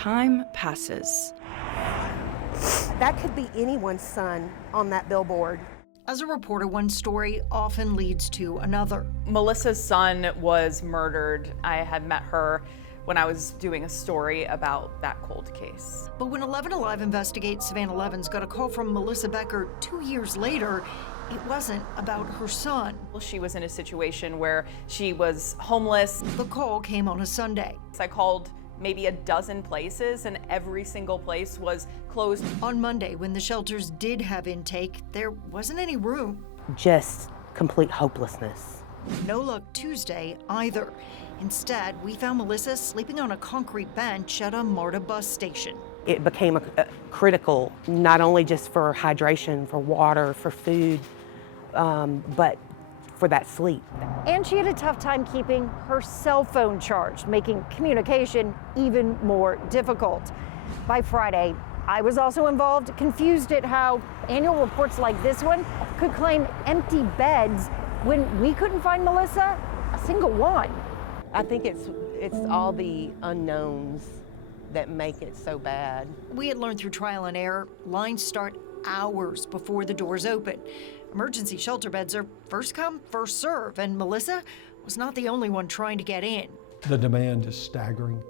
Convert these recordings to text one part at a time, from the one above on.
time passes. That could be anyone's son on that billboard. As a reporter, one story often leads to another. Melissa's son was murdered. I had met her when I was doing a story about that cold case. But when 11 Alive investigates Savannah Levens got a call from Melissa Becker 2 years later, it wasn't about her son. She was in a situation where she was homeless. The call came on a Sunday. I called maybe a dozen places and every single place was closed. On Monday, when the shelters did have intake, there wasn't any room. Just complete hopelessness. No luck Tuesday either. Instead, we found Melissa sleeping on a concrete bench at a MARTA bus station. It became critical, not only just for hydration, for water, for food, but for that sleep. And she had a tough time keeping her cell phone charged, making communication even more difficult. By Friday, I was also involved, confused at how annual reports like this one could claim empty beds when we couldn't find Melissa a single one. I think it's all the unknowns that make it so bad. We had learned through trial and error, lines start hours before the doors open. Emergency shelter beds are first come, first serve, and Melissa was not the only one trying to get in. The demand is staggering.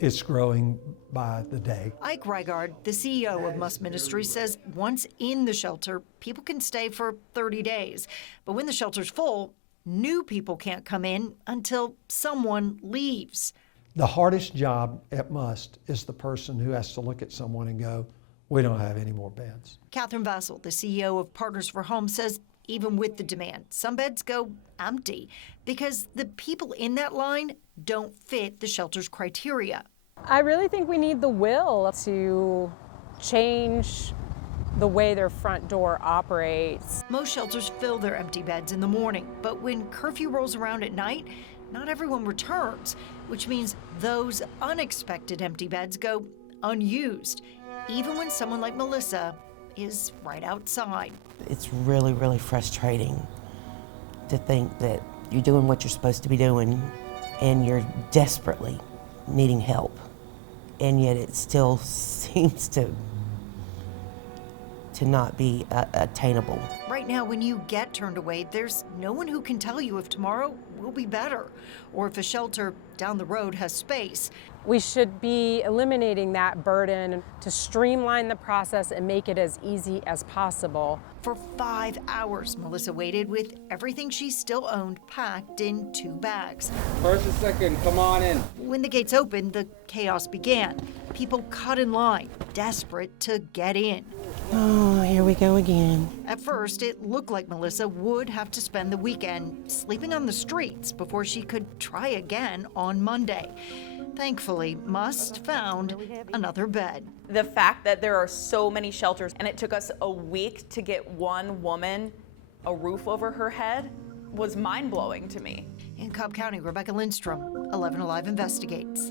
It's growing by the day. Ike Reigard, the CEO of MUST Ministries, says once in the shelter, people can stay for 30 days. But when the shelter's full, new people can't come in until someone leaves. The hardest job at MUST is the person who has to look at someone and go, we don't have any more beds. Catherine Vassell, the CEO of Partners for Home, says even with the demand, some beds go empty because the people in that line don't fit the shelter's criteria. I really think we need the will to change the way their front door operates. Most shelters fill their empty beds in the morning, but when curfew rolls around at night, not everyone returns, which means those unexpected empty beds go unused, even when someone like Melissa is right outside. It's really, really frustrating to think that you're doing what you're supposed to be doing and you're desperately needing help, and yet it still seems to not be attainable. Right now, when you get turned away, there's no one who can tell you if tomorrow will be better or if a shelter down the road has space. We should be eliminating that burden to streamline the process and make it as easy as possible. For 5 hours, Melissa waited with everything she still owned packed in 2 bags. First and second, come on in. When the gates opened, the chaos began. People cut in line, desperate to get in. Oh, here we go again. At first, it looked like Melissa would have to spend the weekend sleeping on the streets before she could try again on Monday. Thankfully, MUST found another bed. The fact that there are so many shelters and it took us a week to get one woman a roof over her head was mind-blowing to me. In Cobb County, Rebecca Lindstrom, 11 Alive investigates.